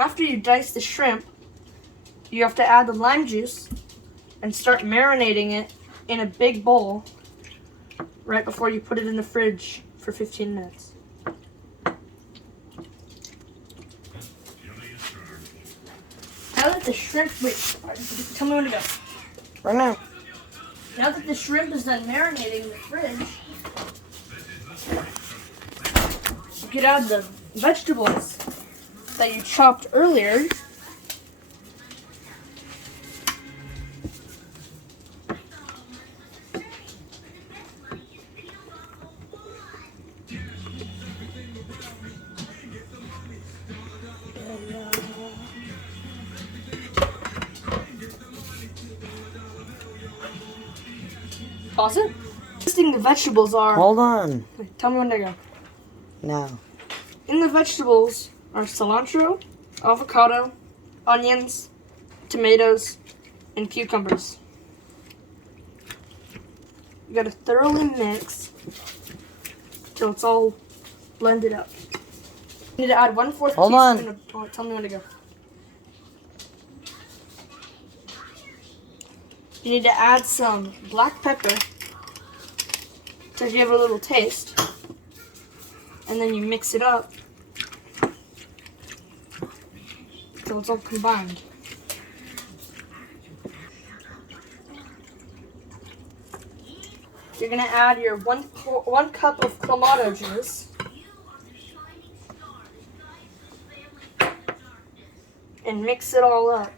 After you dice the shrimp, you have to add the lime juice and start marinating it in a big bowl right before you put it in the fridge for 15 minutes. Now that the shrimp, tell me when to go. Right now. Now that the shrimp is done marinating in the fridge, you can add the vegetables that you chopped earlier. Pause it. Listing the vegetables are. Hold on. Tell me when to go. Now. In the vegetables are cilantro, avocado, onions, tomatoes, and cucumbers. You gotta thoroughly mix till it's all blended up. You need to add 1/4 Hold teaspoon on. of. Tell me when to go. You need to add some black pepper to give it a little taste. And then you mix it up till it's all combined. You're gonna add your one cup of clamato juice and mix it all up.